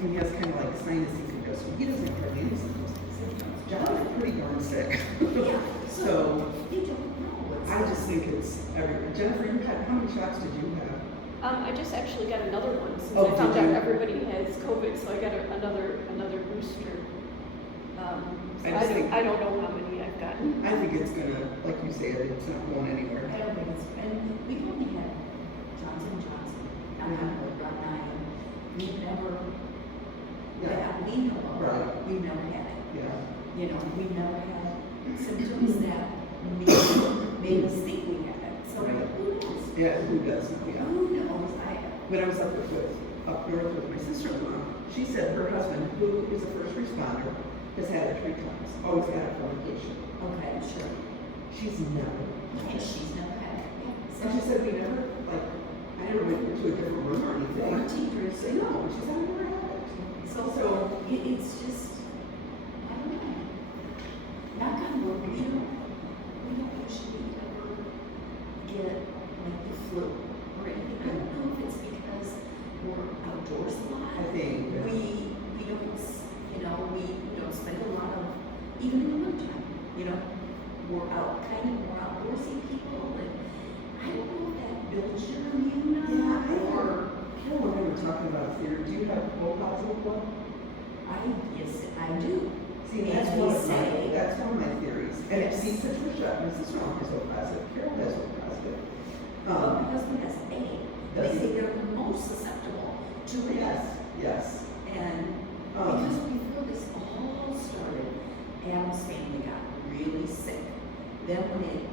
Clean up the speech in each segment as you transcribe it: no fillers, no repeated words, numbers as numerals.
and he has kind of like sinusy congestion. He doesn't have any symptoms. John is pretty darn sick. Yeah. So You don't know. I just think it's everywhere. Jennifer, you had, how many shots did you have? I just actually got another one since Oh, I found did out you? everybody has COVID, so I got another booster. I don't know how many I've gotten. I think it's gonna, like you said, it's not going anywhere. I don't think it's, and we've only had Johnson & Johnson, I'm not Rhode Island. We've never, that we know of, Right. we've never had it. Yeah. You know, we've never had symptoms that made us think we had it. So Right. who knows? Yeah, who doesn't? Yeah. Who knows? When I was up north with my sister-in-law, she said her husband, who is a first responder, has had it 3 times. Always got it from vacation. Okay, sure. She's never. And she's never had it. So she said we never, like, I never went to a different room or anything. Quarantine So no, she said I never had it. It's just, I don't know. Knock on wood, we don't usually ever get like the flu or anything. I don't know if it's because we're outdoors a lot. I think. Yeah. We don't, you know, we don't spend a lot of, even in the wintertime, you know, we're out, kind of more outdoorsy people, and I don't know if that builds your immune Yeah, or. Carol and I were talking about theater. Do you have O positive blood? Yes, I do. See, And that's they one of say- my theories. And Yes. see, Patricia, my sister-in-law has O positive. Carol has O positive. Well, my husband has A. They Does say he? they're the most susceptible to it. Yes, yes. And because before this all started, Adam's family got really sick. Then when it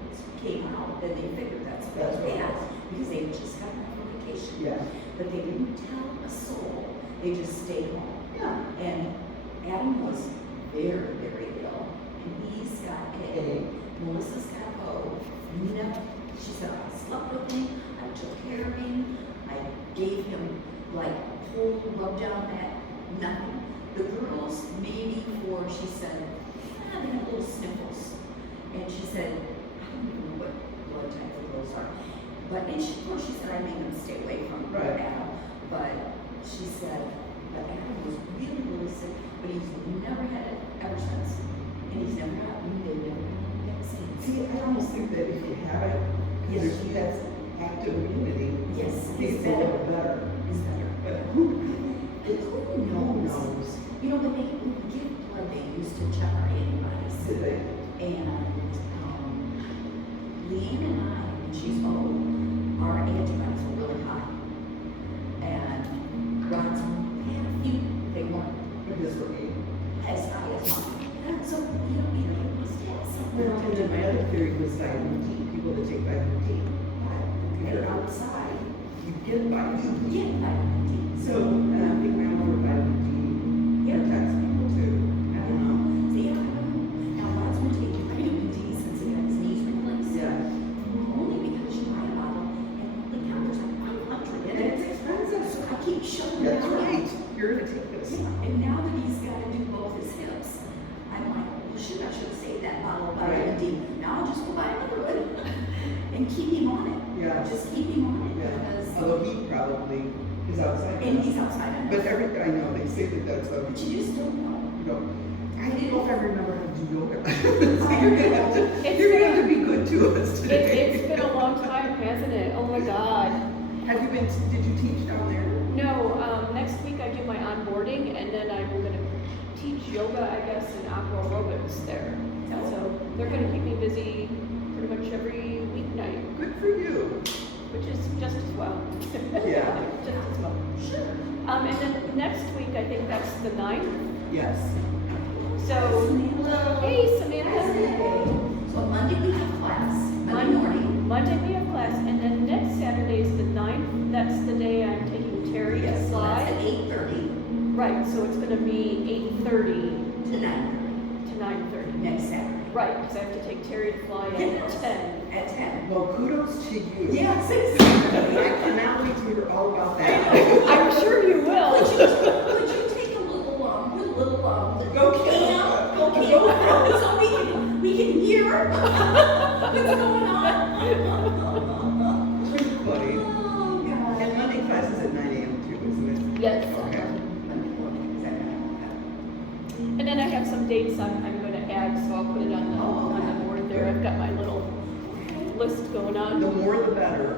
came out, then they figured that's what That's what it it had, was. because they had just gotten off on vacation. Yeah. But they didn't tell a soul. They just stayed home. Yeah. And Adam was very, very ill. And he's got A. Melissa's got O. Nina, she said, I slept with him, I took care of him, I gave him like whole rub down that, nothing. The girls, maybe for, she said, they had little sniffles. And she said, I don't even know what blood type the girls are. But, and she, of course, she said, I made them stay away from Right. Adam. But she said, but Adam was really, really sick, but he's never had it ever since. And he's never gotten, they've never gotten a vaccine. See, I almost think that if you have it, Yes. he has active immunity. Yes, He's it's a little better. better. It's better. But who Who knows? knows? You know, when they give blood, they used to check our antibodies. Did they? And Leanne and I, when she's old, our antibodies were really high. And Rod's had a few, they weren't Because for me. as high as mine. So, you know, you must have something. Well, and then my other theory was vitamin D. People that take vitamin D. If you're outside, You get vitamin you D. get vitamin D. So, and I think my mother vitamin D protects people too. I don't know. See, I don't know. Now, Rod's been taking vitamin D since he got his knees replaced. Yeah. Only because you buy a bottle and holy cow, there's like 500 in And it. it's expensive. So I keep showing That's him. right. You're gonna take this. Yeah, and now that he's got to do both his hips, I'm like, well, shoot, I should have saved that bottle of vitamin D. Now I'll just go buy another one and keep him on it. Yeah. Just keep him on it Yeah. because, Although he probably is outside. and he's outside. of But it. I know, they say that that's a, But you just don't know. you know, I don't know if I remember how to do yoga. So you're gonna have to be good to us today. It's been a long time, hasn't it? Oh my God. Have you been, did you teach down there? No, next week I do my onboarding, and then I'm gonna teach yoga, I guess, and aqua aerobics there. So they're gonna keep me busy pretty much every weeknight, Good for you. which is just as well. Yeah. Just as well. Sure. And then next week, I think that's the 9th. Yes. So, hey Samantha. So Monday we have class, Monday morning. Monday we have class, and then next Saturday is the 9th. That's the day I'm taking Terry to Yes, so that's fly. at 8:30 Right, so it's gonna be 8:30 to 9:30 to 9:30. next Saturday. Right, because I have to take Terry to fly at 10. At 10. Well, kudos to you. Yes, I cannot wait to hear all about that. I'm sure you will. Could you take a little, Go camp, so we can hear what's going on? Funny. Oh, God. And Monday class is at 9 a.m. too, isn't it? Yes. Okay. dates I'm gonna add, so I'll put it on the board there. I've got my little list going on. The more the better.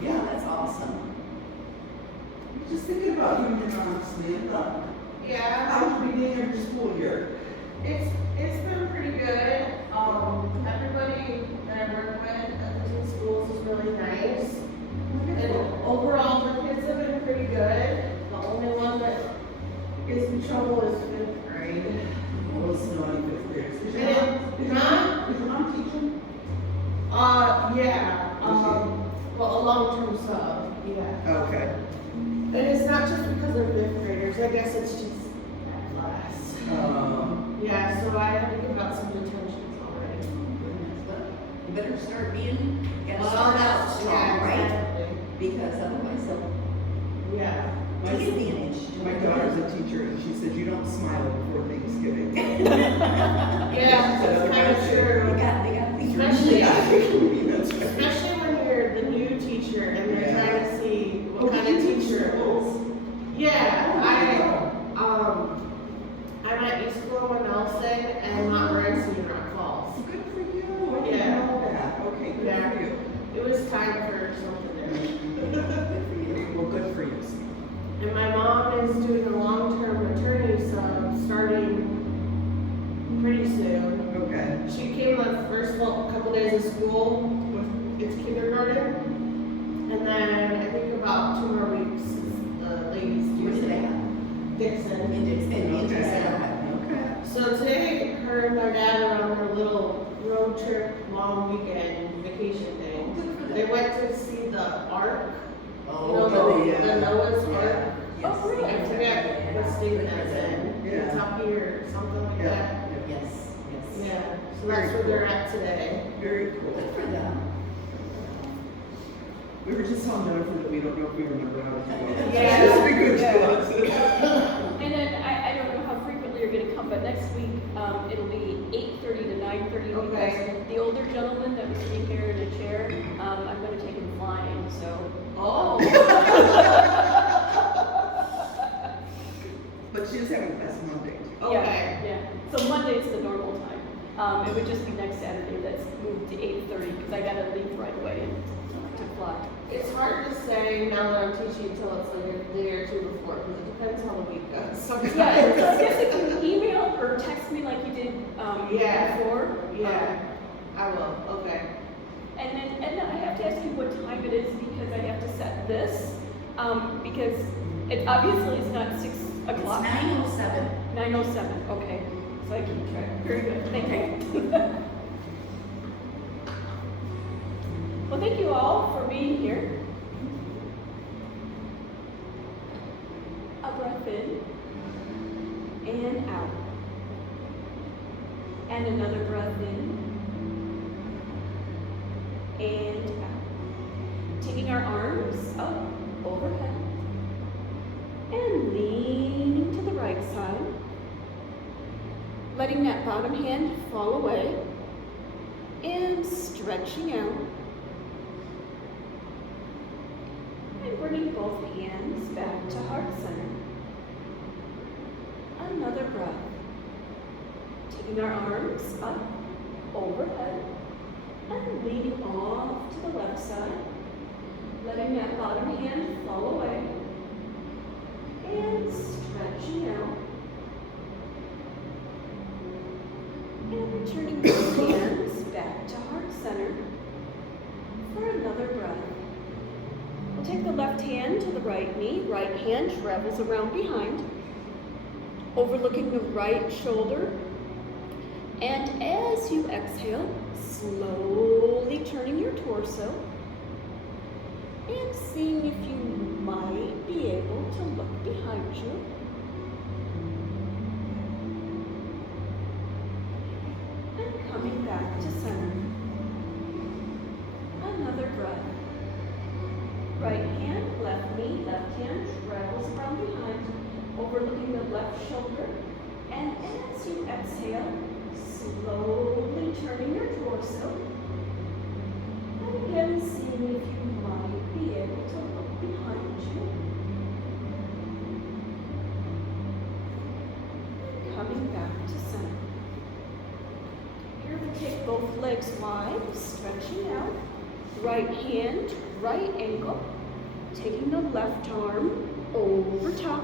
Yeah, that's awesome. Just thinking about you and your mom, Samantha. Yeah, How's the beginning of your school year? it's been pretty good. Everybody that I work with at the two schools is really nice. And overall, the kids have been pretty good. The only one that gets in trouble is fifth grade. Oh, it's naughty fifth graders. Is And, huh? your mom teaching? Yeah. Well, a long-term sub, yeah. Okay. And it's not just because they're fifth graders. I guess it's just that class. Yeah, so I had to give out some detentions already. You better start being, gotta Well, start out that's- strong, yeah, right? exactly. Because otherwise they'll Yeah. take advantage. My daughter's a teacher and she said, you don't smile before Thanksgiving. Yeah, that's kind of true. They got the Especially, That's right. especially when you're the new teacher and they're Yeah. trying to see Oh, what kind of you teach teacher it is. schools? Yeah, I'm at East Grove and Nelson and Montmorency in Rock Falls. Good for you. I didn't Yeah. know that. Okay, good Yeah. for you. It was time for something there. Well, good for you. And my mom is doing a long-term maternity sub starting pretty soon. Okay. She came the first couple days of school with its kindergarten, and then I think about 2 more weeks the ladies do Where's it it. at? Dixon. In Dixon. Okay. So today, her and their dad are on their little road trip, long weekend vacation thing. They went to see the Ark, you know, the Noah's Ark. Yes. Oh, really? I forget what state that's in, Yeah. Kentucky or something like Yeah. that. Yes, yes. Yeah, so that's where they're at today. Very cool. Good for them. We were just telling Jennifer that we don't know if we remember how to do it. Yeah. It's been good Yeah. to us. And then I don't know how frequently you're gonna come, but next week, it'll be 8:30 to 9:30 because Okay. the older gentleman that was sitting here in a chair, I'm gonna take him flying, so. Oh. But she is having class Monday. Okay. Yeah, so Monday's the normal time. It would just be next Saturday that's moved to 8:30 because I gotta leave right away to fly. It's hard to say now that I'm teaching until it's like a day or two before, because it depends how the week goes. Sometimes. Yeah, so I guess if you email or text me like you did Yeah. before. Yeah, I will, okay. And then I have to ask you what time it is because I have to set this, because it obviously is not 6 It's o'clock. 9:07. 9:07, okay, so I keep track, very good, thank you. Well, thank you all for being here. A breath in and out. And another breath in and out. Taking our arms up overhead and leaning to the right side. Letting that bottom hand fall away and stretching out. And bringing both hands back to heart center. Another breath. Taking our arms up overhead and leaning off to the left side. Letting that bottom hand fall away and stretching out. And returning both hands back to heart center for another breath. We'll take the left hand to the right knee. Right hand travels around behind, overlooking the right shoulder. And as you exhale, slowly turning your torso and seeing if you might be able to look behind you. And coming back to center. Another breath. Right hand, left knee, left hand travels around behind, overlooking the left shoulder. And as you exhale, slowly turning your torso. And again, seeing if you might be able to look behind you. coming back to center. Here we take both legs wide, stretching out. Right hand, right ankle, taking the left arm over top.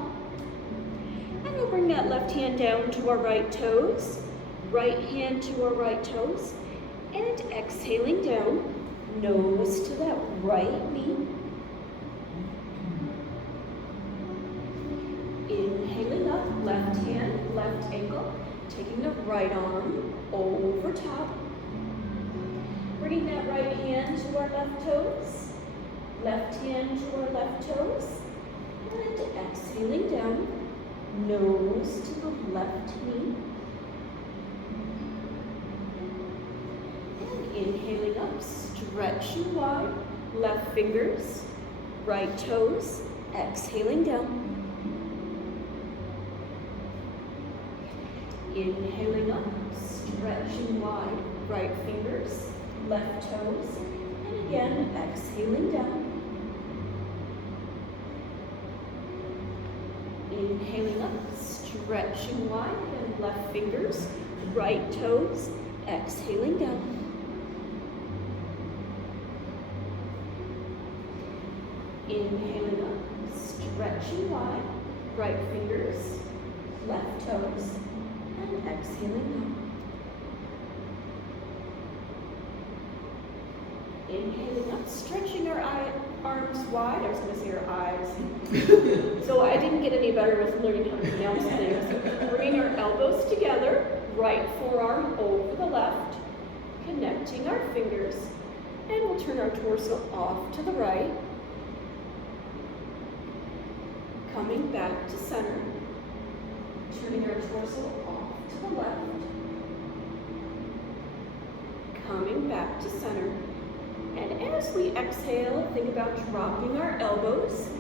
And we'll bring that left hand down to our right toes, right hand to our right toes, and exhaling down, nose to that right knee. Inhaling up, left hand, left ankle, taking the right arm over top. Bringing that right hand to our left toes, left hand to our left toes, and exhaling down, nose to the left knee. And inhaling up, stretching wide, left fingers, right toes, exhaling down. Inhaling up, stretching wide, right fingers, left toes, and again, exhaling down. Inhaling up, stretching wide, and left fingers, right toes, exhaling down. Inhaling up, stretching wide, right fingers, left toes, and exhaling down. Inhaling up, stretching our arms wide. I was going to say our eyes. So I didn't get any better with learning how to pronounce things. Bringing our elbows together, right forearm over the left, connecting our fingers, and we'll turn our torso off to the right. Coming back to center, turning our torso off to the left. Coming back to center. And as we exhale, think about dropping our elbows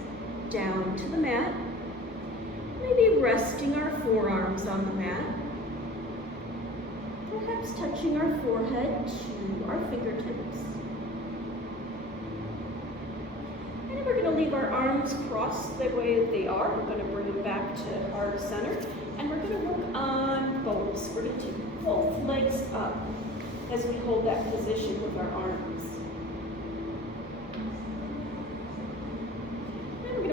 down to the mat. Maybe resting our forearms on the mat. Perhaps touching our forehead to our fingertips. And we're going to leave our arms crossed the way that they are. We're going to bring them back to heart center. And we're going to work on both. We're going to take both legs up as we hold that position with our arms.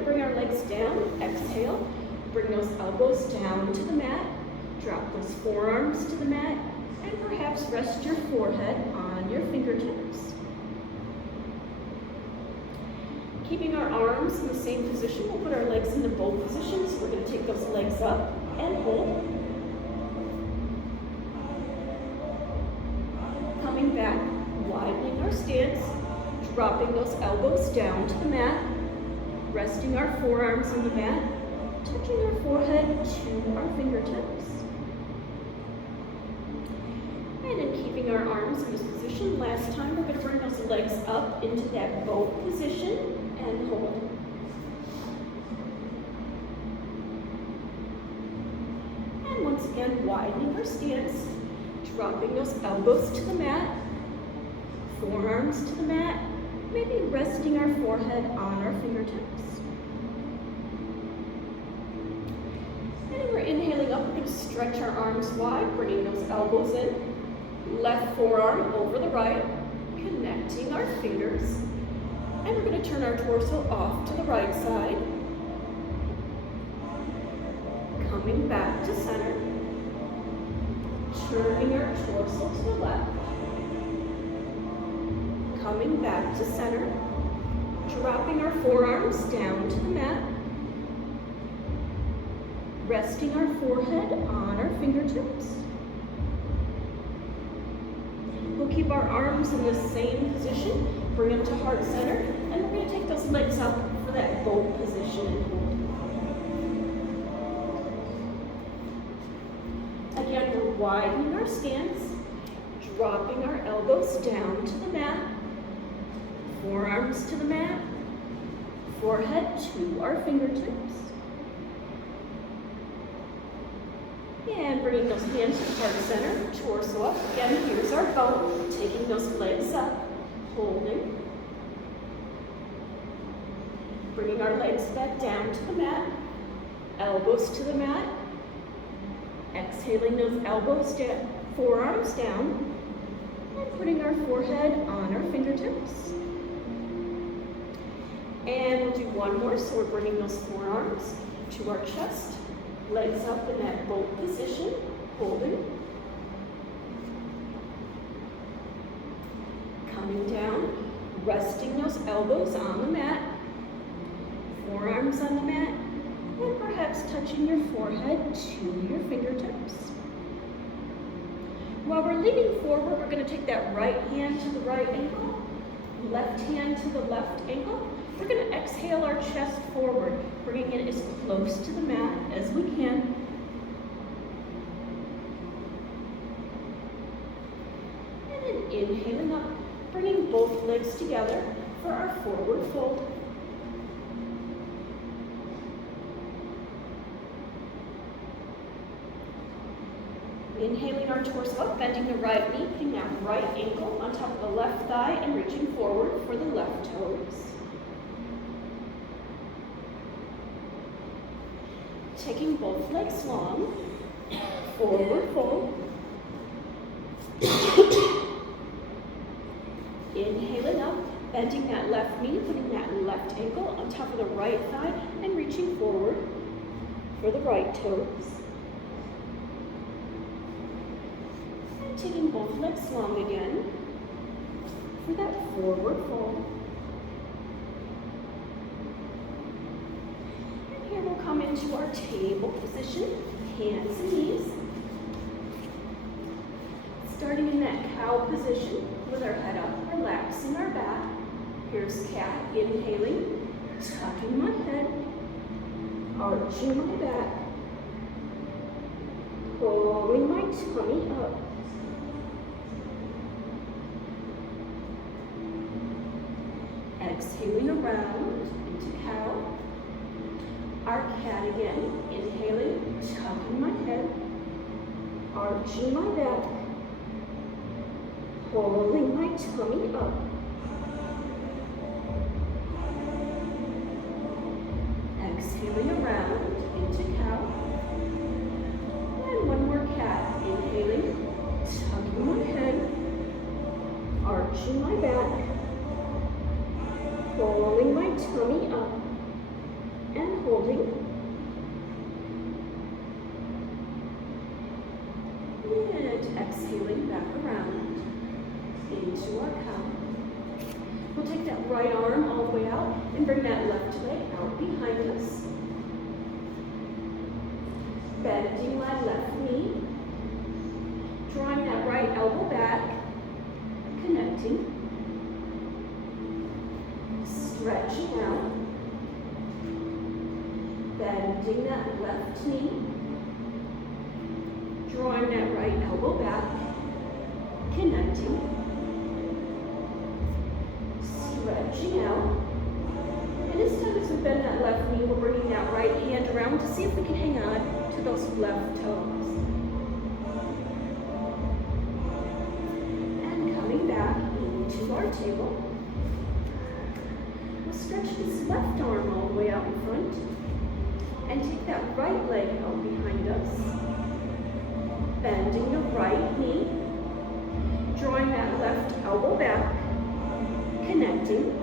Bring our legs down, exhale, bring those elbows down to the mat, drop those forearms to the mat, and perhaps rest your forehead on your fingertips. Keeping our arms in the same position, we'll put our legs in the bow position, so we're going to take those legs up and hold. Coming back, widening our stance, dropping those elbows down to the mat, resting our forearms on the mat, touching our forehead to our fingertips. And in keeping our arms in this position, last time we're going to bring those legs up into that bow position and hold. And once again, widening our stance, dropping those elbows to the mat, forearms to the mat, maybe resting our forehead on our fingertips. And we're inhaling up, we're going to stretch our arms wide, bringing those elbows in. Left forearm over the right, connecting our fingers. And we're going to turn our torso off to the right side. Coming back to center. Turning our torso to the left. Coming back to center, dropping our forearms down to the mat, resting our forehead on our fingertips. We'll keep our arms in the same position, bring them to heart center, and we're going to take those legs up for that bow position and hold. Again, we're widening our stance, dropping our elbows down to the mat, forearms to the mat, forehead to our fingertips. And bringing those hands to heart center, torso up. Again, here's our bow, taking those legs up, holding. Bringing our legs back down to the mat, elbows to the mat, Exhaling those elbows down, forearms down, and putting our forehead on our fingertips. And we'll do one more, so we're bringing those forearms to our chest, legs up in that boat position, holding. Coming down, resting those elbows on the mat, forearms on the mat, and perhaps touching your forehead to your fingertips. While we're leaning forward, we're going to take that right hand to the right ankle, left hand to the left ankle. We're going to exhale our chest forward, bringing it as close to the mat as we can. And then inhaling up, bringing both legs together for our forward fold. Inhaling our torso up, bending the right knee, putting that right ankle on top of the left thigh and reaching forward for the left toes. Taking both legs long, forward fold. Inhaling up, bending that left knee, putting that left ankle on top of the right thigh and reaching forward for the right toes. And taking both legs long again for that forward fold. And here we'll come into our table position, hands and knees. Starting in that cow position with our head up, relaxing our back. Here's cat, inhaling, tucking my head, arching my back, pulling my tummy up. Exhaling around into cow. Our cat again, inhaling, tucking my head, arching my back, pulling my tummy up. Exhaling around into cow. And one more cat. Inhaling, tucking my head, arching my back, pulling my tummy up, and holding. And exhaling back around into our cow. We'll take that right arm all the way out and bring that left leg out behind us. Bending my left knee. Drawing that right elbow back. Connecting. Stretching out. Bending that left knee. Drawing that right elbow back. Connecting. Stretching out. And this time as we bend that left knee, we're bringing that right hand around to see if we can hang on to those left toes. And coming back into our table. We'll stretch this left arm all the way out in front. And take that right leg out behind us. Bending the right knee. Drawing that left elbow back. Connecting,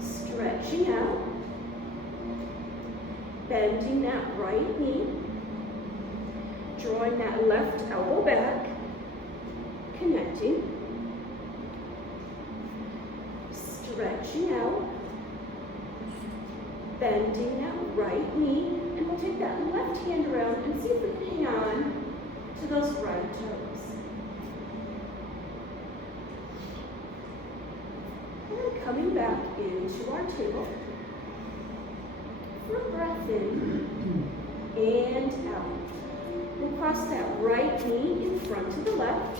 stretching out, bending that right knee, drawing that left elbow back, connecting, stretching out, bending that right knee, and we'll take that left hand around and see if we can hang on to those right toes. Coming back into our table for a breath in and out. We'll cross that right knee in front of the left.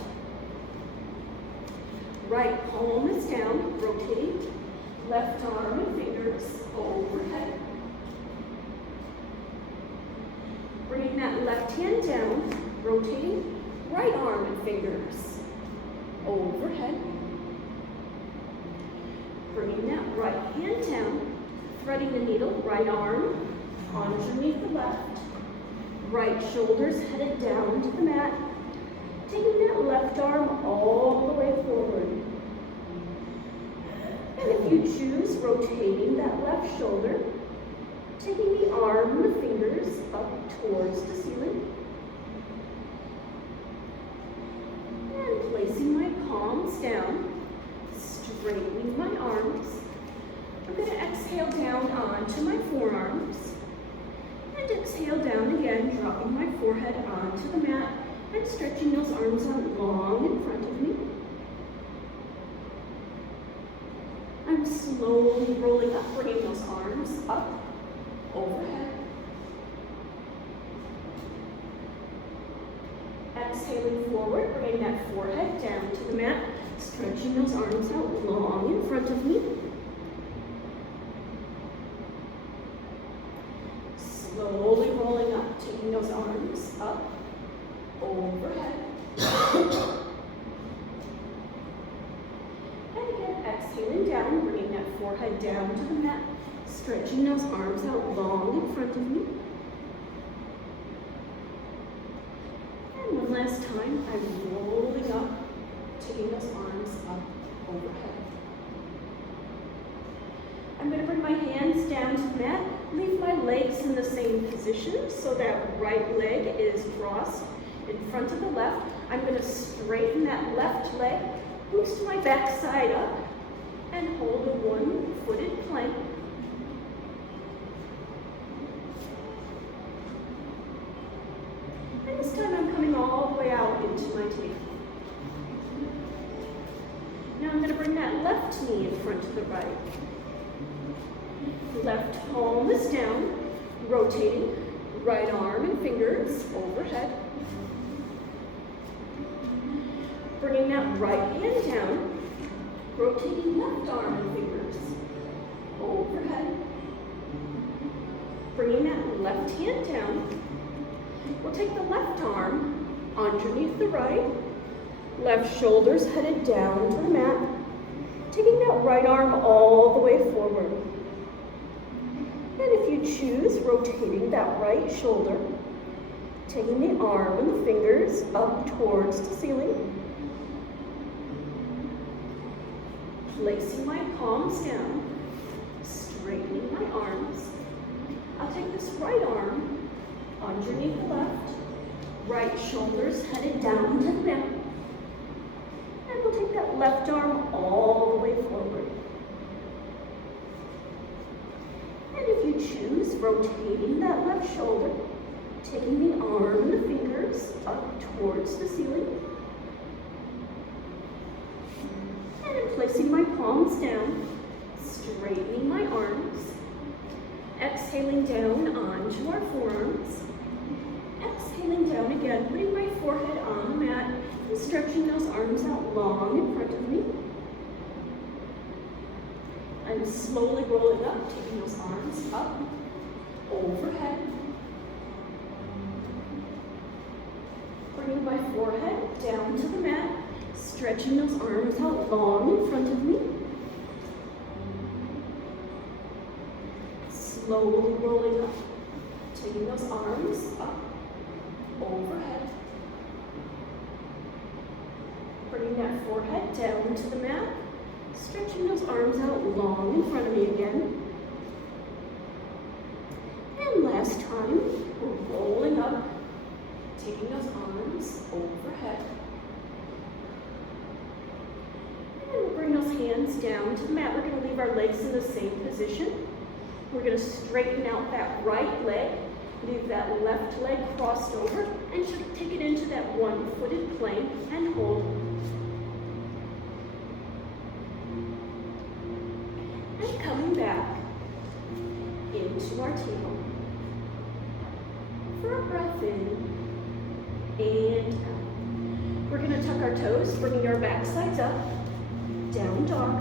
Right palm is down, rotating. Left arm and fingers overhead. Bringing that left hand down, rotating. Right arm and fingers overhead. Bringing that right hand down, threading the needle, right arm underneath the left, Right shoulder's headed down to the mat. Taking that left arm all the way forward. And if you choose, rotating that left shoulder, taking the arm and the fingers up towards the ceiling. And placing my palms down, straightening my arms. I'm going to exhale down onto my forearms. And exhale down again, dropping my forehead onto the mat and stretching those arms out long in front of me. I'm slowly rolling up, bringing those arms up, overhead. Exhaling forward, bringing that forehead down to the mat, stretching those arms out long in front of me. Slowly rolling up, taking those arms up, overhead. And again, exhaling down, bringing that forehead down to the mat, stretching those arms out long in front of me. And one last time, I'm rolling up, taking those arms up, overhead. I'm going to bring my hands down to the mat, leave my legs in the same position so that right leg is crossed in front of the left. I'm going to straighten that left leg, boost my back side up, and hold a one-footed plank. And this time I'm coming all the way out into my table. Now I'm going to bring that left knee in front of the right. Left palm is down, rotating right arm and fingers overhead. Bringing that right hand down, rotating left arm and fingers overhead. Bringing that left hand down, we'll take the left arm underneath the right, left shoulder's headed down to the mat, taking that right arm all the way forward. And if you choose, rotating that right shoulder, taking the arm and the fingers up towards the ceiling, placing my palms down, straightening my arms. I'll take this right arm underneath the left, right shoulder's headed down to the mat, and we'll take that left arm all the way forward. And if you choose, rotating that left shoulder, taking the arm and the fingers up towards the ceiling, and then placing my palms down, straightening my arms, exhaling down onto our forearms, exhaling down again, putting my forehead on the mat and stretching those arms out long in front of me. I'm slowly rolling up, taking those arms up, overhead. Bringing my forehead down to the mat, stretching those arms out long in front of me. Slowly rolling up, taking those arms up, overhead. Bringing that forehead down to the mat, stretching those arms out long in front of me again. And last time, we're rolling up, taking those arms overhead. And we'll bring those hands down to the mat. We're going to leave our legs in the same position. We're going to straighten out that right leg, leave that left leg crossed over, and just take it into that one-footed plank and hold. And coming back into our table. For a breath in and out. We're going to tuck our toes, bringing our back sides up, down dog.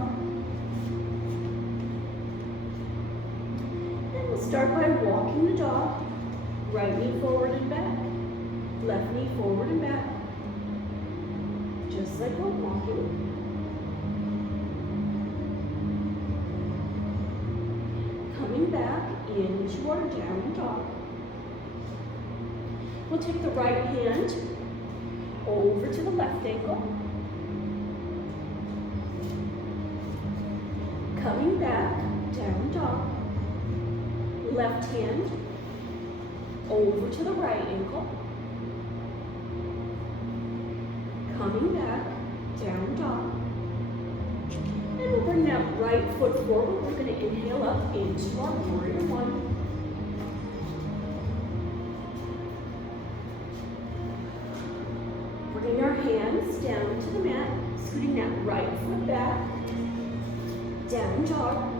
And we'll start by walking the dog, right knee forward and back, left knee forward and back, just like we're walking. Coming back into our down dog. We'll take the right hand over to the left ankle. Coming back, down dog. Left hand over to the right ankle. Coming back, down dog. And we'll bring that right foot forward. We're going to inhale up into our warrior one. Bringing our hands down to the mat, scooting that right foot back, down dog.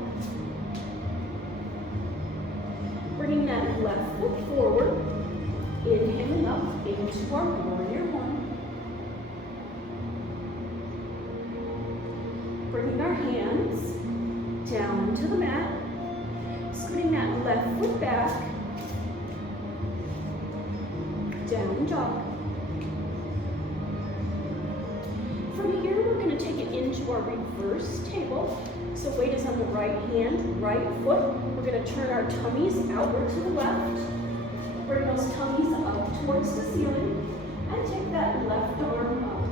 Bringing that left foot forward, inhaling up into our warrior one. Bringing our hands down to the mat, scooting that left foot back, down dog. From here, we're going to take it into our reverse table. So weight is on the right hand, right foot. We're going to turn our tummies outward to the left. Bring those tummies up towards the ceiling and take that left arm up.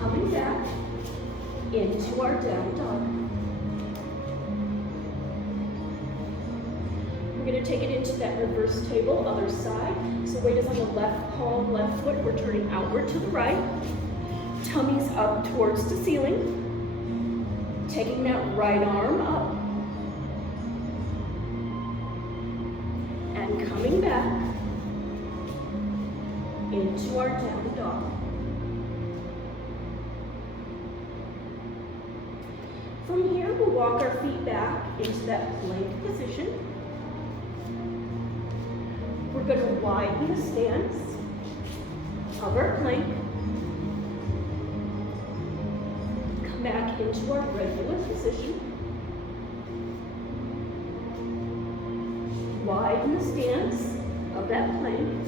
Coming back into our down dog. We're going to take it into that reverse table, other side. So weight is on the left palm, left foot. We're turning outward to the right. Tummies up towards the ceiling. Taking that right arm up. And coming back into our down dog. From here, we'll walk our feet back into that plank position. We're going to widen the stance of our plank. Come back into our regular position. Widen the stance of that plank.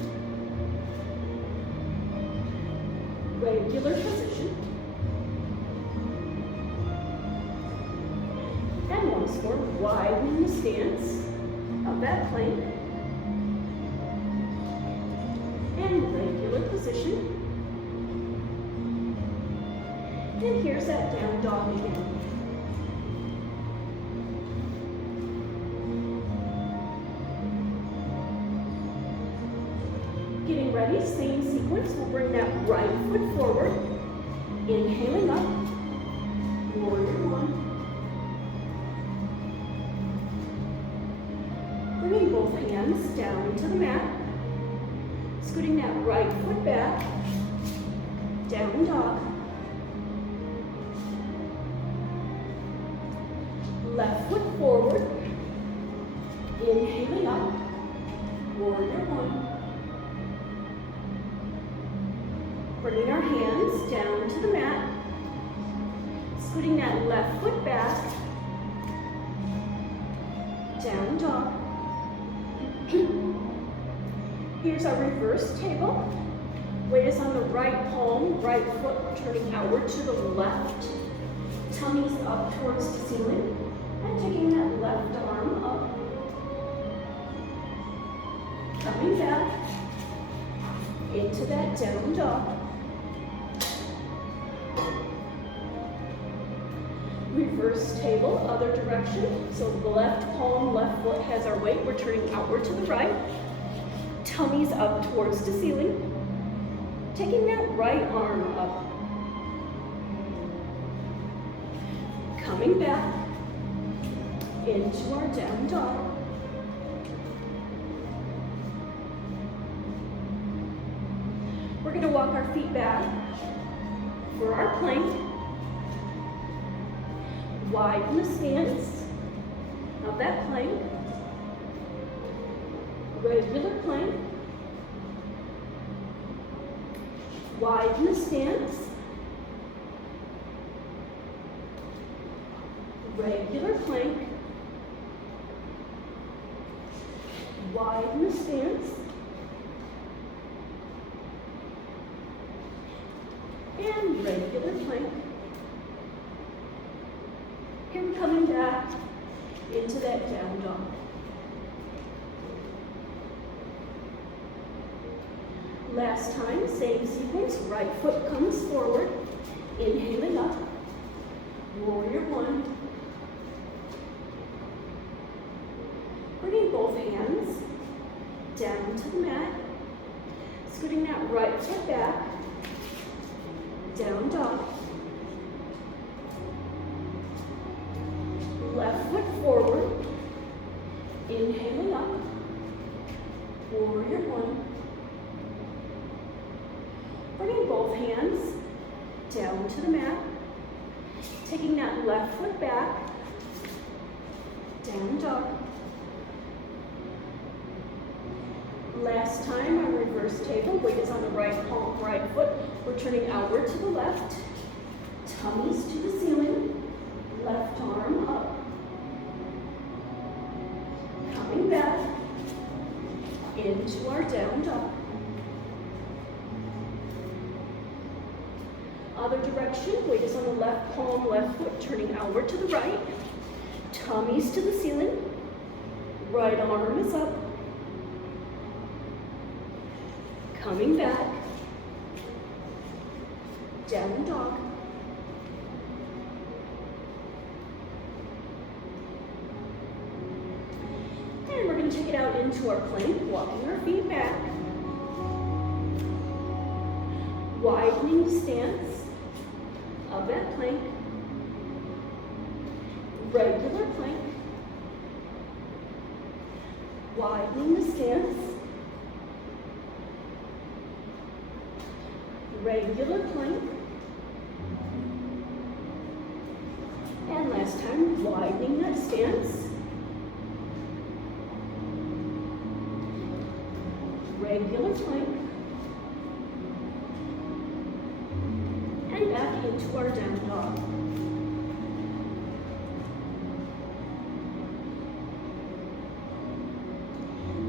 Regular position. And once more, widen the stance of that plank. And regular position. And here's that down dog again. Getting ready, same sequence. We'll bring that right foot forward. Inhaling up. Warrior one. Bringing both hands down to the mat. Scooting that right foot back. Down dog. Left foot forward. Inhaling up. Warrior one. Bringing our hands down to the mat. Scooting that left foot back. Down dog. Here's our reverse table. Weight is on the right palm, right foot, turning outward to the left. Tummies up towards the ceiling. And taking that left arm up. Coming back into that down dog. Reverse table, other direction. So the left palm, left foot has our weight. We're turning outward to the right. Tummies up towards the ceiling. Taking that right arm up. Coming back into our down dog. We're going to walk our feet back for our plank. Widen the stance of that plank. Regular plank. Widen the stance. Regular plank. Widen the stance. And regular plank. Here we're coming back into that down dog. Last time, same sequence, right foot comes forward, inhaling up, warrior one. Bringing both hands down to the mat, scooting that right foot back, down dog. Left foot forward, inhaling up, warrior one. Bringing both hands down to the mat, taking that left foot back, down dog. Last time, our reverse table, weight is on the right palm, right foot. We're turning outward to the left, tummies to the ceiling, left arm up. Coming back into our down dog. Other direction, weight is on the left palm, left foot, turning outward to the right, tummies to the ceiling, right arm is up. Coming back, down dog. And we're going to take it out into our plank, walking our feet back. Widening the stance of that plank. Regular plank. Widening the stance. Regular plank. And last time, widening that stance. Regular plank. And back into our down dog.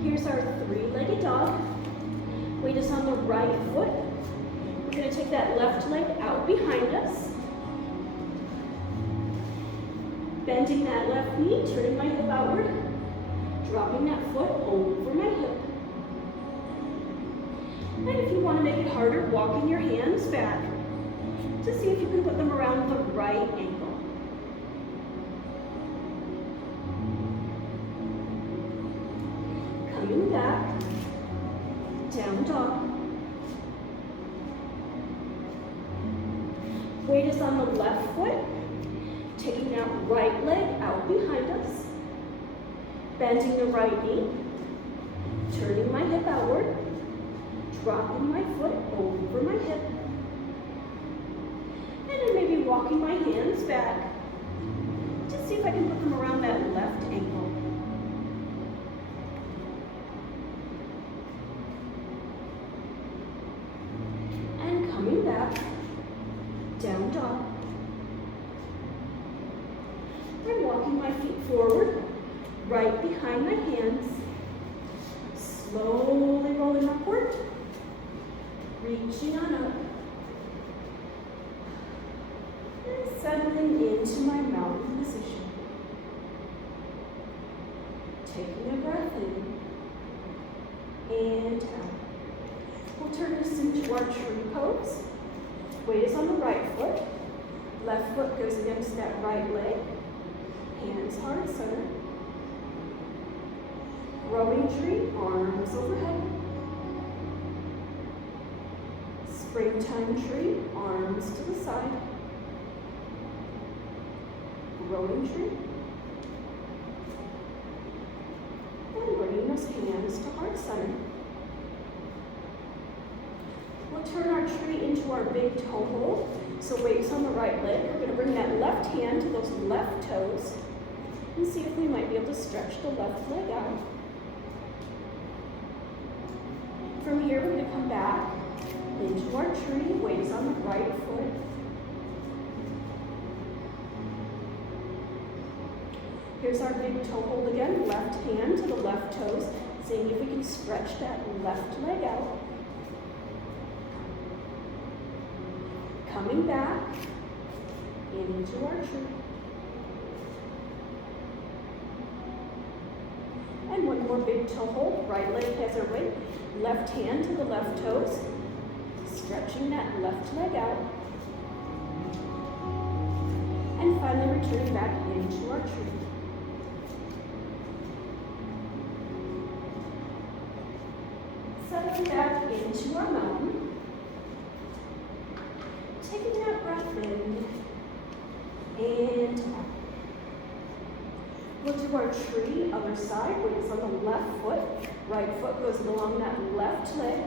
Here's our three-legged dog. Weight is on the right foot. We're going to take that left leg out behind us. Bending that left knee, turning my hip outward. Dropping that foot over my hip. And if you want to make it harder, walking your hands back to see if you can put them around the right ankle. Coming back, down dog. Weight is on the left foot, taking that right leg out behind us, bending the right knee, turning my hip outward, dropping my foot over my hip, and then maybe walking my hands back to see if I can put them around that left ankle. And coming back, down dog. I'm walking my feet forward, right behind my hands, slowly rolling upward, reaching on up, and settling into my mountain position. Taking a breath in and out. We'll turn this into our tree pose. Weight is on the right foot. Left foot goes against that right leg. Hands heart center. Growing tree, arms overhead. Springtime tree, arms to the side. Growing tree. And bringing those hands to heart center. We'll turn our tree into our big toe hold. So weight is on the right leg. We're going to bring that left hand to those left toes and see if we might be able to stretch the left leg out. From here, we're going to come back into our tree. Weight is on the right foot. Here's our big toe hold again. Left hand to the left toes, seeing if we can stretch that left leg out. Coming back into our tree. And one more big toe hold. Right leg has our weight. Left hand to the left toes. Stretching that left leg out. And finally returning back into our tree. Settling back into our mountain. Taking that breath in and out. We'll do our tree, other side, weight is on the left foot. Right foot goes along that left leg.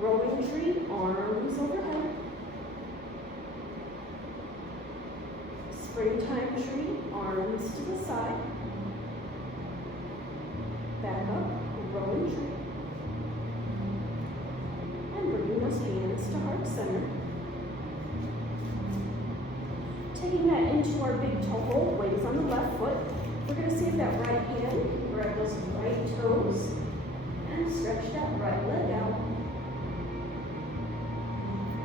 Rolling tree, arms overhead. Springtime tree, arms to the side. Back up, rolling tree. And bringing those hands to heart center. Taking that into our big toe hold, weight is on the left foot. We're going to save that right hand, grab those right toes, and stretch that right leg out.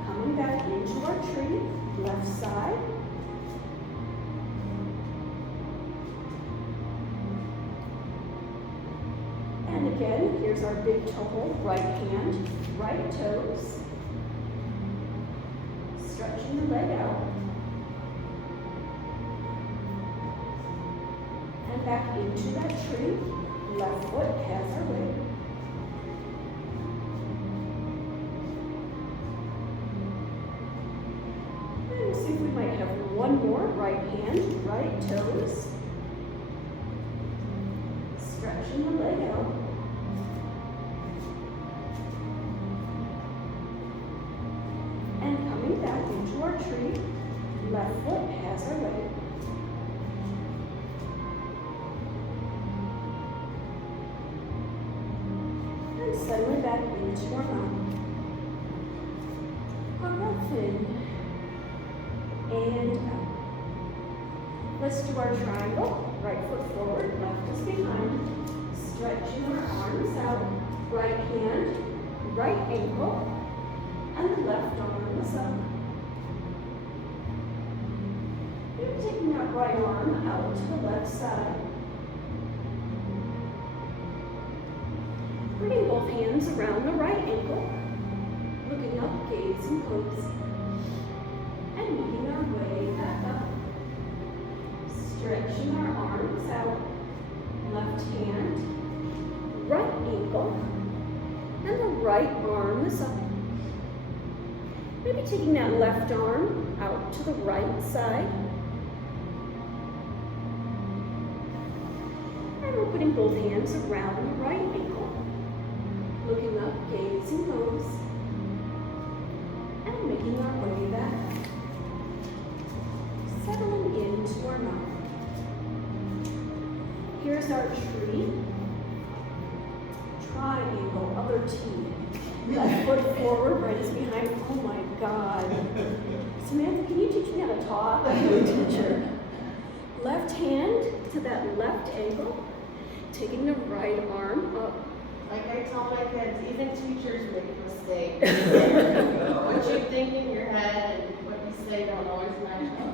Coming back into our tree, left side. And again, here's our big toe hold, right hand, right toes. Stretching the leg out. And back into that tree, left foot has our weight. And we'll see if we might have one more, right hand, right toes. Stretching the leg out. And coming back into our tree, left foot has our weight. And settling back into our mountain. Our breath in and out. Let's do our triangle. Right foot forward, left is behind. Stretching our arms out. Right hand, right ankle, and the left arm is up. You're taking that right arm out to the left side. Bringing both hands around the right ankle. Looking up, gaze and pose. And making our way back up. Stretching our arms out. Left hand, right ankle, and the right arm is up. Maybe taking that left arm out to the right side. And we're putting both hands around the right ankle. Looking up, gaze and pose. And making our way back. Settling into our mouth. Here's our tree. Triangle, other T. Left foot forward, right is behind. Oh my God. Samantha, can you teach me how to talk? I'm a teacher. Left hand to that left ankle. Taking the right arm up. Like I tell my kids, even teachers make mistakes. What you think in your head and what you say don't always match up.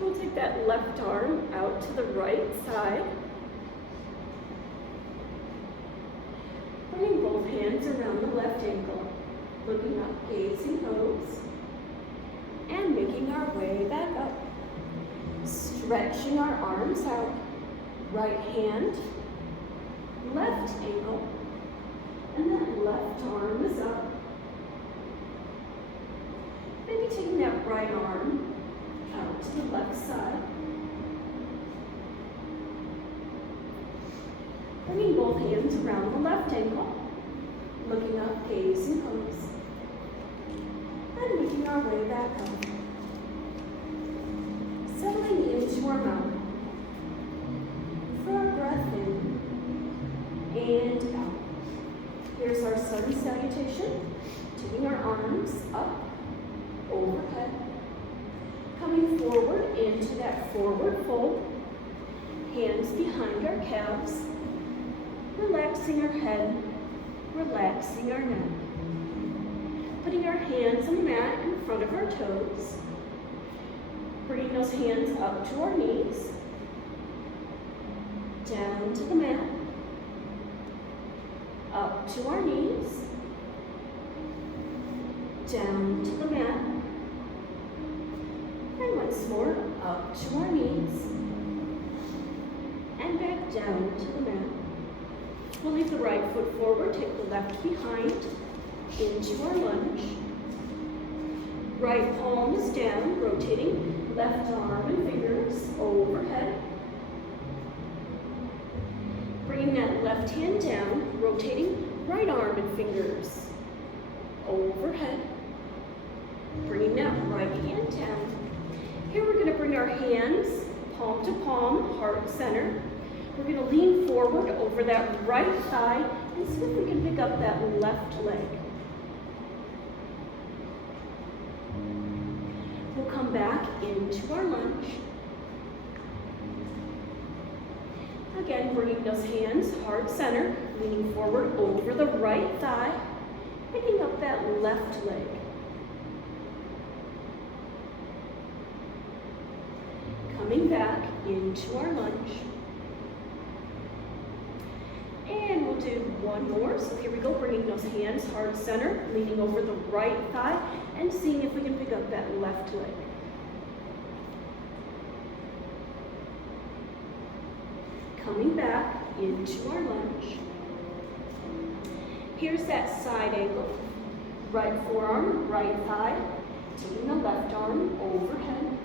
We'll take that left arm out to the right side. Bringing both hands around the left ankle. Looking up, gazing pose. And making our way back up. Stretching our arms out. Right hand, left ankle, and that left arm is up. Maybe taking that right arm out to the left side. Bringing both hands around the left ankle, looking up, gaze and pose, and making our way back up. Settling into our mountain. For our breath in and out. Here's our sun salutation. Taking our arms up, overhead. Coming forward into that forward fold. Hands behind our calves. Relaxing our head, relaxing our neck. Putting our hands on the mat in front of our toes. Bringing those hands up to our knees, down to the mat, up to our knees, down to the mat, and once more, up to our knees, and back down to the mat. We'll leave the right foot forward, take the left behind, into our lunge. Right palm is down, rotating left arm and fingers overhead. Bringing that left hand down, rotating right arm and fingers overhead. Bringing that right hand down. Here we're going to bring our hands palm to palm, heart center. We're going to lean forward over that right thigh and see if we can pick up that left leg. We'll come back into our lunge. Again, bringing those hands heart center, leaning forward over the right thigh, picking up that left leg. Coming back into our lunge. And we'll do one more. So here we go, bringing those hands heart center, leaning over the right thigh, and seeing if we can pick up that left leg. Coming back into our lunge. Here's that side angle. Right forearm, right thigh, taking the left arm overhead.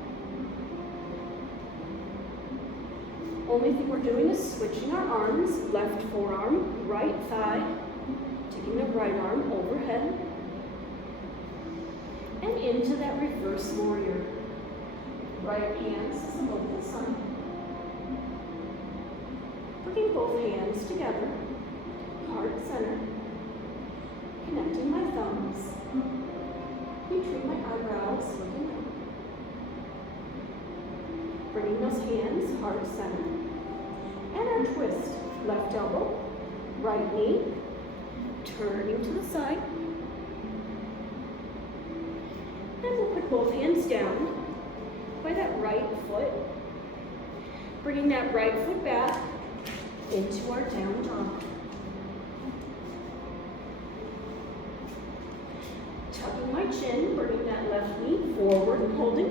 Only thing we're doing is switching our arms, left forearm, right thigh, taking the right arm overhead, and into that reverse warrior. Right hands above the sun. Bringing both hands together, heart center, connecting my thumbs, between my eyebrows, looking up. Bringing those hands heart center, and our twist, left elbow, right knee, turning to the side, and we'll put both hands down by that right foot, bringing that right foot back into our down dog. Tucking my chin, bringing that left knee forward and holding.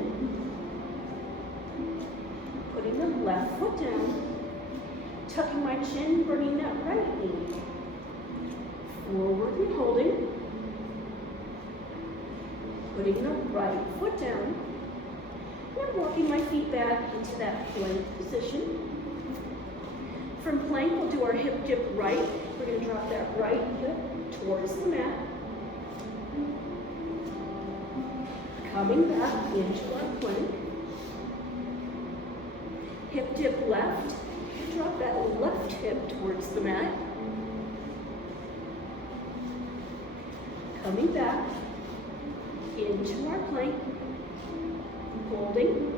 Putting the left foot down. Tucking my chin, bringing that right knee forward and holding. Putting the right foot down. And walking my feet back into that plank position. From plank, we'll do our hip dip right. We're going to drop that right hip towards the mat. Coming back into our plank. Hip dip left. Drop that left hip towards the mat. Coming back into our plank. Holding.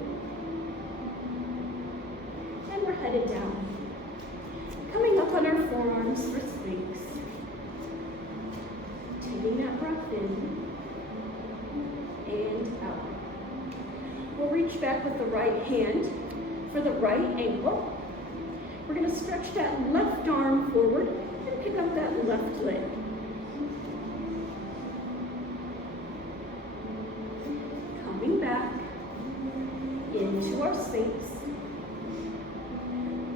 And we're headed down. Coming up on our forearms for Sphinx. Taking that breath in and out. We'll reach back with the right hand for the right ankle. We're going to stretch that left arm forward and pick up that left leg. Coming back into our Sphinx.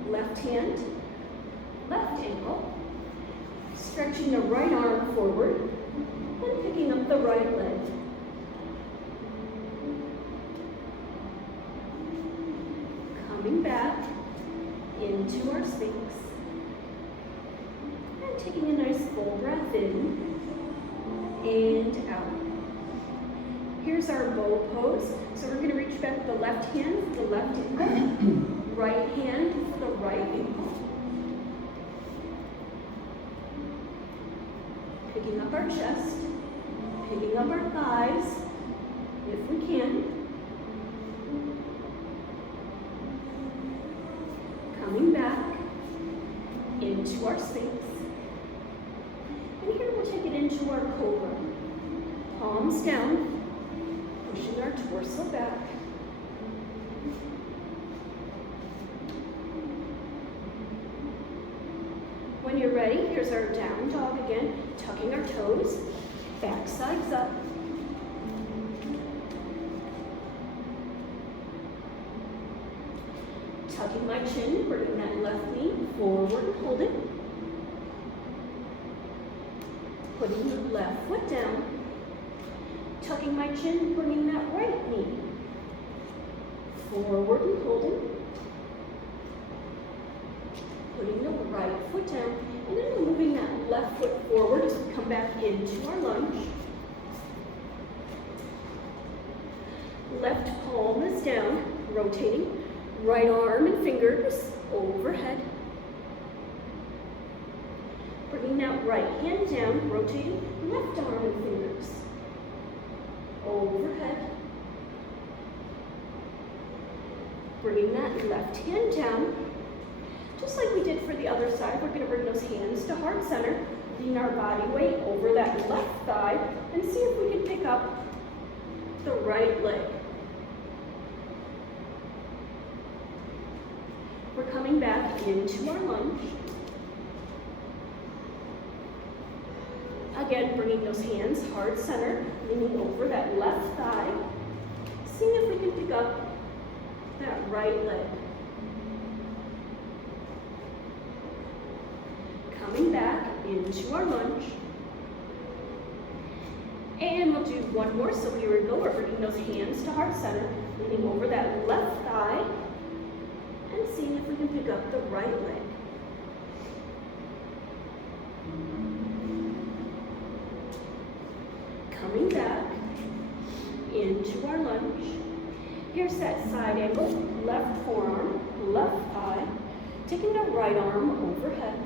Left hand, left ankle, stretching the right arm forward and picking up the right leg. Coming back into our Sphinx and taking a nice full breath in and out. Here's our bow pose. So we're going to reach back with the left hand for the left ankle, right hand for the right ankle. Picking up our chest, picking up our thighs, if we can. Coming back into our Sphinx. And here we'll take it into our Cobra. Palms down, pushing our torso back. When you're ready, here's our down dog again, tucking our toes, back sides up. Tucking my chin, bringing that left knee forward and hold it. Putting the left foot down. Tucking my chin, bringing that right knee forward and holding. Putting the right foot down, and then we're moving that left foot forward as we come back into our lunge. Left palm is down, rotating. Right arm and fingers overhead. Bringing that right hand down, rotating. Left arm and fingers overhead. Bringing that left hand down. Just like we did for the other side, we're going to bring those hands to heart center, lean our body weight over that left thigh, and see if we can pick up the right leg. We're coming back into our lunge. Again, bringing those hands heart center, leaning over that left thigh, seeing if we can pick up that right leg. Coming back into our lunge. And we'll do one more. So here we go. We're bringing those hands to heart center, leaning over that left thigh, and seeing if we can pick up the right leg. Coming back into our lunge. Here's that side angle, left forearm, left thigh, taking the right arm overhead.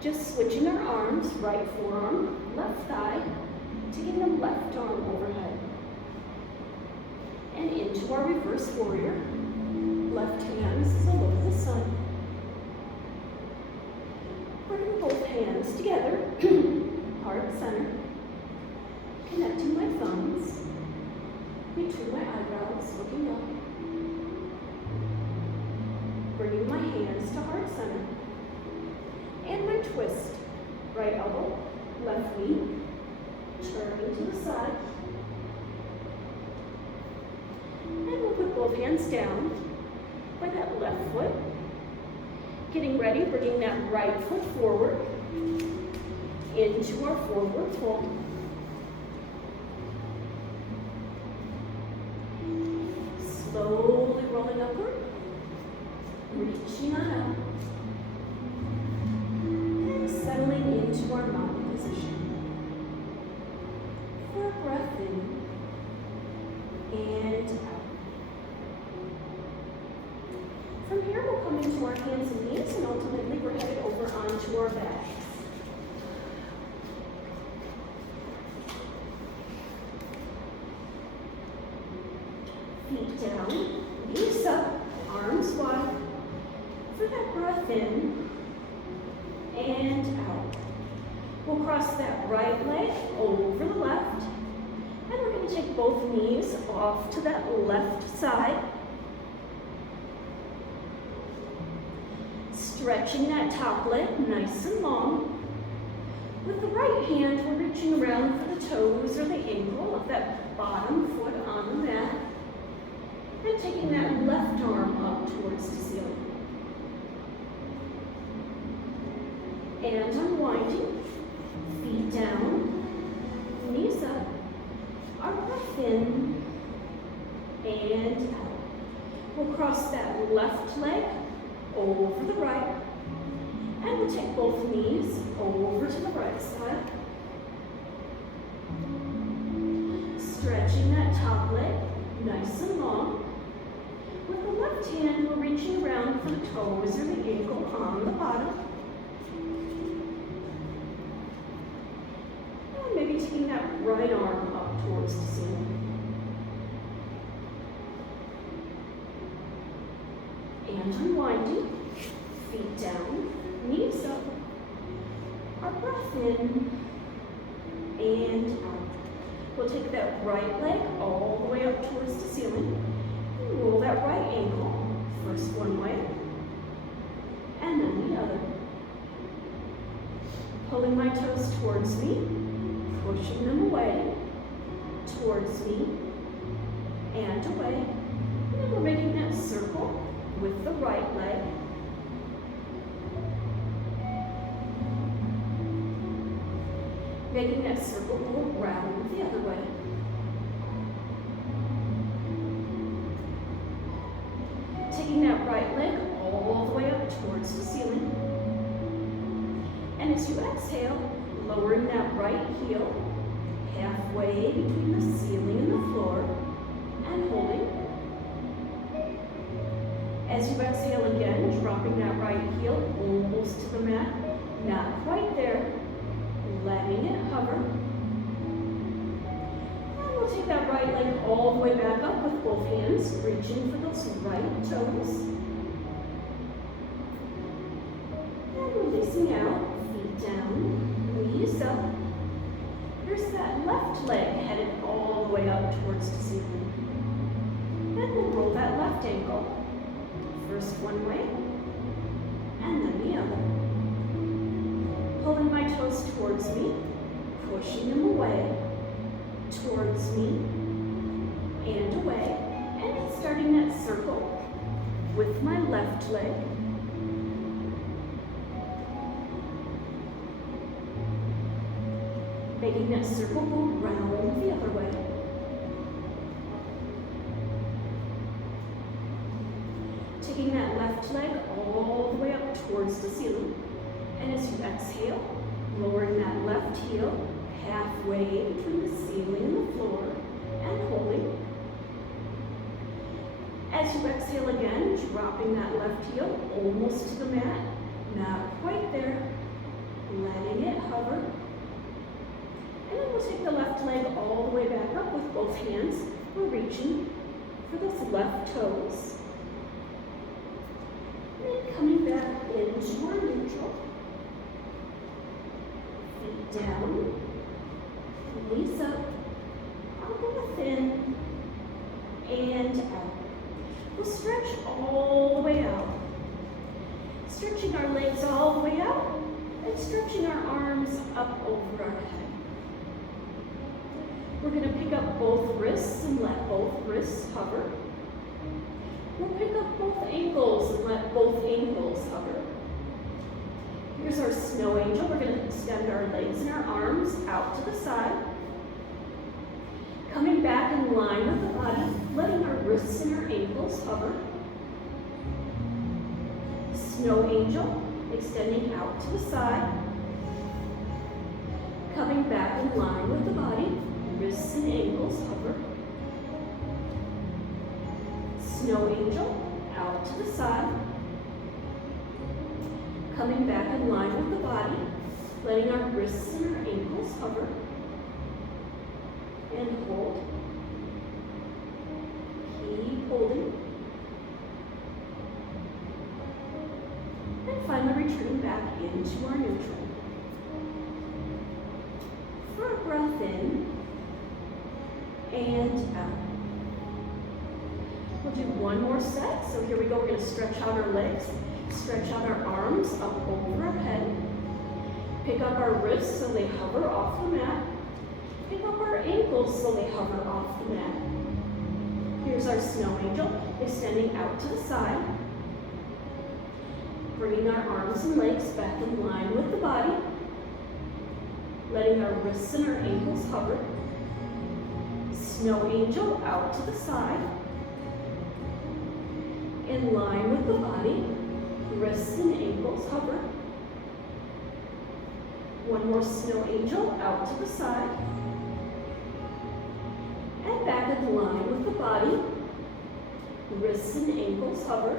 Just switching our arms, right forearm, left thigh, taking the left arm overhead. And into our reverse warrior. Left hand is a look at the sun. Bring both hands together, heart center. Connecting my thumbs between my eyebrows, looking up. Bringing my hands to heart center. And my twist. Right elbow, left knee, turning to the side. And we'll put both hands down by that left foot. Getting ready, bringing that right foot forward into our forward fold. Slowly rolling upward, reaching on out, and settling into our mountain position. For a breath in and out. From here, we'll come into our hands and knees, and ultimately we're headed over onto our backs. Feet down, knees up, arms wide. For that breath in and out. We'll cross that right leg over the left, and we're going to take both knees off to that left side. Stretching that top leg nice and long. With the right hand, we're reaching around for the toes or the ankle of that bottom foot on the mat. And taking that left arm up towards the ceiling. And unwinding, feet down, knees up, our breath in and out. We'll cross that left leg over the right, and we'll take both knees over to the right side. Stretching that top leg nice and long. With the left hand, we're reaching around for the toes or the ankle on the bottom. And maybe taking that right arm up towards the ceiling. And unwinding, feet down, knees up, our breath in and out. We'll take that right leg all the way up towards the ceiling. Roll that right ankle, first one way, and then the other. Pulling my toes towards me, pushing them away, towards me, and away. And then we're making that circle with the right leg. Making that circle go around the other way. Taking that right leg all the way up towards the ceiling. And as you exhale, lowering that right heel halfway between the ceiling and the floor and holding. As you exhale again, dropping that right heel almost to the mat, not quite there, letting it hover. And we'll take that right leg all the way back up with both hands, reaching for those right toes. And releasing out, feet down, knees up. Here's that left leg headed all the way up towards the ceiling. And we'll roll that left ankle. First one way, and then the other. Pulling my toes towards me, pushing them away, towards me, and away. And then starting that circle with my left leg. Making that circle go round the other way. Taking that left leg all the way up towards the ceiling. And as you exhale, lowering that left heel halfway between the ceiling and the floor and holding. As you exhale again, dropping that left heel almost to the mat, not quite there, letting it hover. And then we'll take the left leg all the way back up with both hands. We're reaching for those left toes. And coming back into our neutral. Feet down, knees up, elbow in, and out. We'll stretch all the way out. Stretching our legs all the way out, and stretching our arms up over our head. We're going to pick up both wrists and let both wrists hover. We'll pick up both ankles and let both ankles hover. Here's our snow angel. We're going to extend our legs and our arms out to the side. Coming back in line with the body, letting our wrists and our ankles hover. Snow angel, extending out to the side. Coming back in line with the body, wrists and ankles hover. Snow angel, out to the side. Coming back in line with the body, letting our wrists and our ankles hover. And hold. Keep holding. And finally returning back into our neutral. For a breath in and out. We'll do one more set. So here we go. We're going to stretch out our legs, stretch out our arms up over our head. Pick up our wrists so they hover off the mat. Pick up our ankles so they hover off the mat. Here's our snow angel, extending out to the side. Bringing our arms and legs back in line with the body. Letting our wrists and our ankles hover. Snow angel out to the side. In line with the body, wrists and ankles hover. One more snow angel out to the side. And back in line with the body, wrists and ankles hover.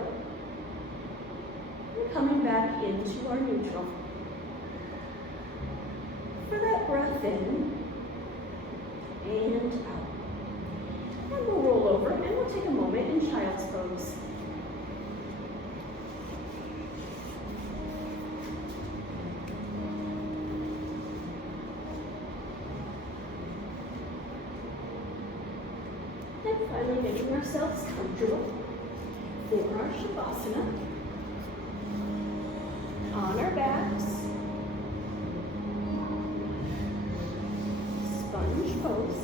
And coming back into our neutral. For that breath in and out. And we'll roll over and we'll take a moment in child's pose. And finally making ourselves comfortable for our Shavasana. on our backs. Sponge pose.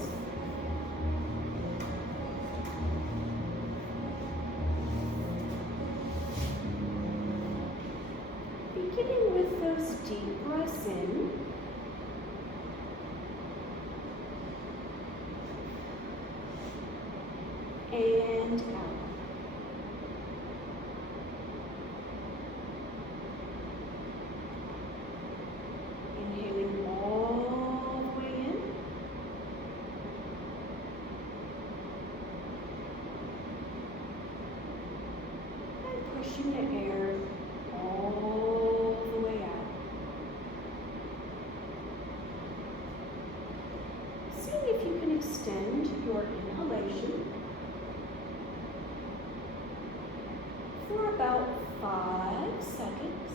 Beginning with those deep breaths in. And out. Inhaling all the way in. And pushing the air all the way out. Seeing if you can extend your inhalation for about 5 seconds.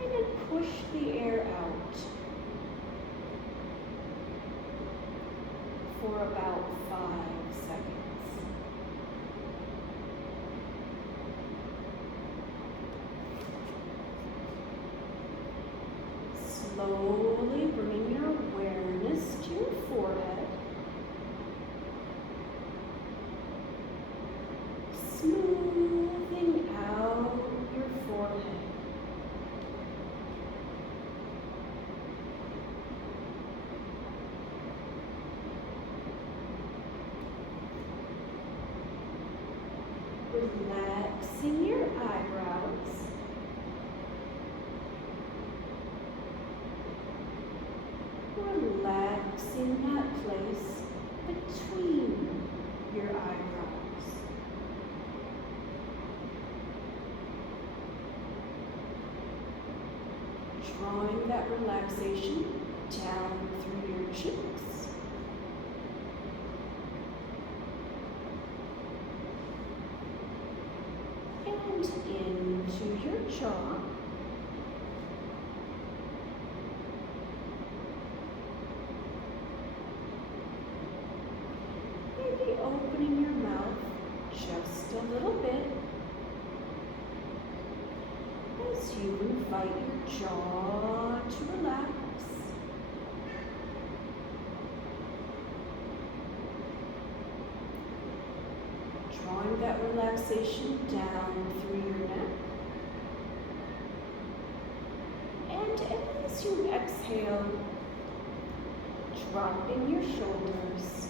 And then push the air out for about 5 seconds. Slowly bringing your awareness to your forehead. Smoothing out your forehead. Relaxing your eyebrows. Relaxing that place between your eyebrows. Drawing that relaxation down through your cheeks. And into your jaw. Maybe opening your mouth just a little bit as you invite your jaw to relax. Drawing that relaxation down through your neck. And as you exhale, dropping your shoulders,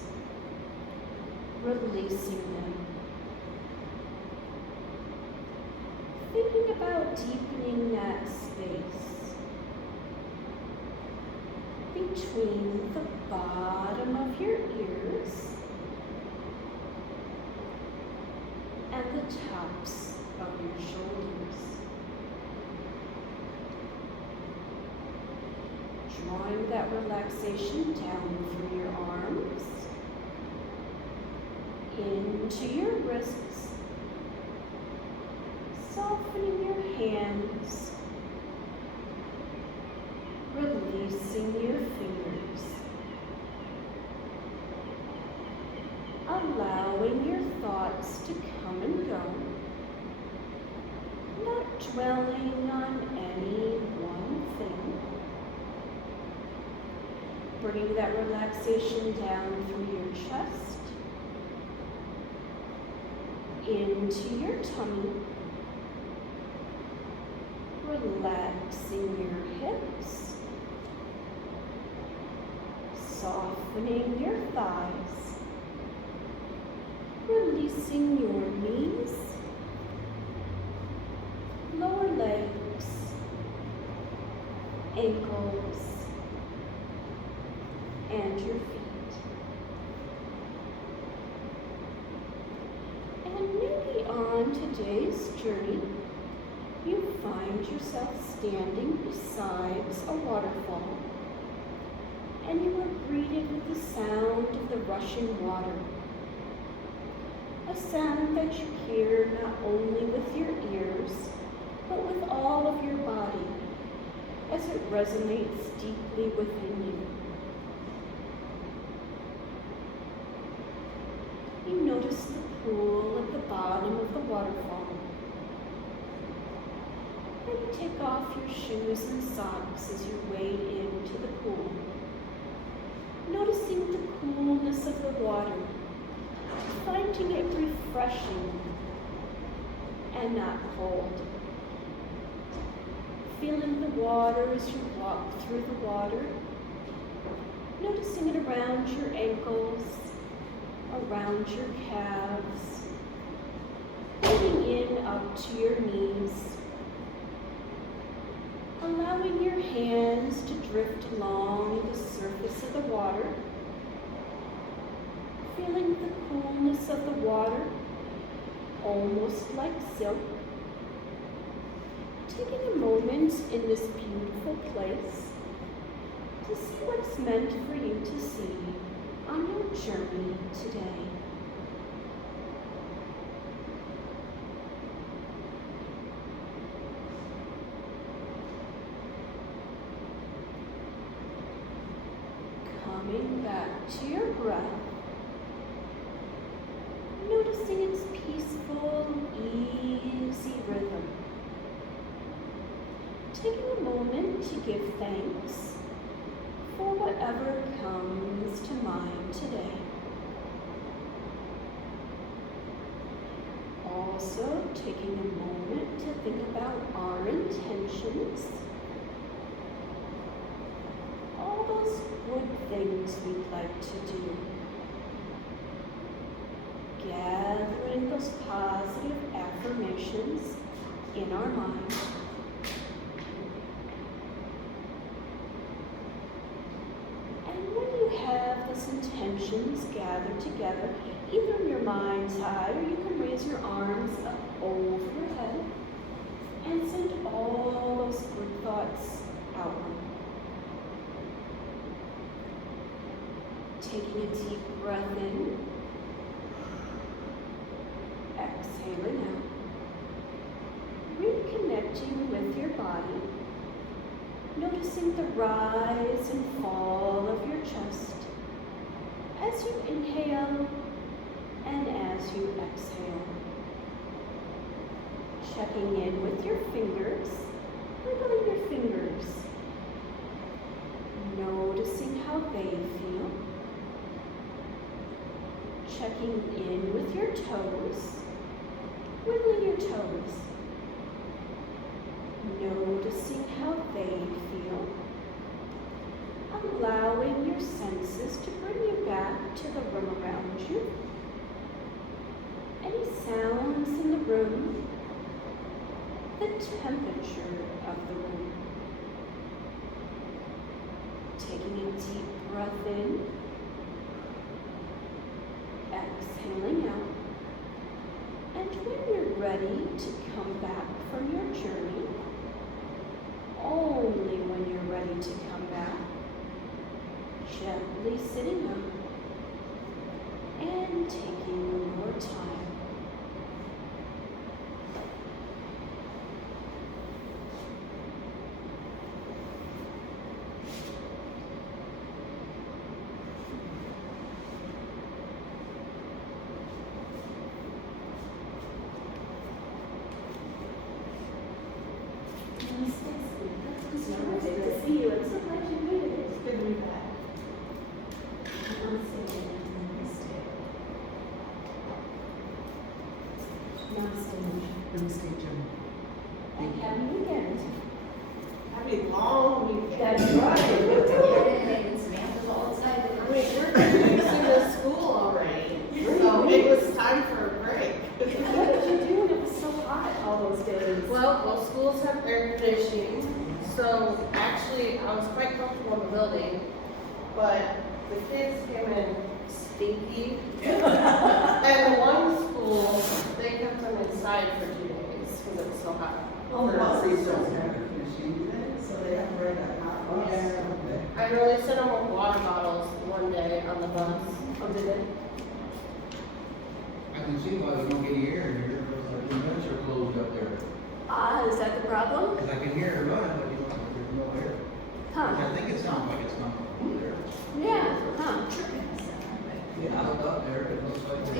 releasing them. Thinking about deepening that space between the bottom of your ears and the tops of your shoulders. Drawing that relaxation down through your arms, into your wrists, softening your hands, releasing your fingers, allowing your thoughts to come and go, not dwelling on any one thing. Bringing that relaxation down through your chest, into your tummy, relaxing your hips, softening your thighs, releasing your knees, lower legs, ankles, and your feet. And maybe on today's journey, you find yourself standing beside a waterfall, and you are greeted with the sound of the rushing water. A sound that you hear not only with your ears, but with all of your body, as it resonates deeply within you. You notice the pool at the bottom of the waterfall. Then you take off your shoes and socks as you wade into the pool, noticing the coolness of the water, finding it refreshing and not cold. Feeling the water as you walk through the water, noticing it around your ankles, around your calves, getting in up to your knees, allowing your hands to drift along the surface of the water, feeling the coolness of the water, almost like silk. Taking a moment in this beautiful place to see what's meant for you to see on your journey today. Coming back to your breath, noticing its peaceful, easy rhythm. Taking a moment to give thanks for whatever comes to mind today. Also taking a moment to think about our intentions, all those good things we'd like to do. Gathering those positive affirmations in our mind. Have those intentions gathered together, either in your mind's eye, or you can raise your arms up over your head and send all those good thoughts outward. Taking a deep breath in, exhaling out, reconnecting with your body. Noticing the rise and fall of your chest as you inhale and as you exhale. Checking in with your fingers, wiggling your fingers. Noticing how they feel. Checking in with your toes, wiggling your toes. Noticing how they feel, allowing your senses to bring you back to the room around you. Any sounds in the room, the temperature of the room. Taking a deep breath in, exhaling out, and when you're ready to come back from your journey, only when you're ready to come back, gently sitting up and taking your time. It's good to see you. I'm so glad you made it. It's good to be back. Namaste, Jim. And happy weekend. Happy long weekend. That's right. And Samantha's all excited. I mean, we're getting used to the school already, so it was time for a break. What did you do when it was so hot all those days? Well, schools have air conditioning, so actually I was quite comfortable in the building, but the kids came in stinky. And one school, they kept them inside for 2 days because it was so hot. Oh, the buses don't have a machine, so they have to ride that hot bus. I know they sent them with water bottles one day on the bus. Oh, did they? I can see why we don't get air in here, because the vents are closed up there. Ah, is that the problem? Because I can hear it run, but there's no air. Which Huh. I think it sounds like it's coming from there. Yeah, huh. Out up there, it looks like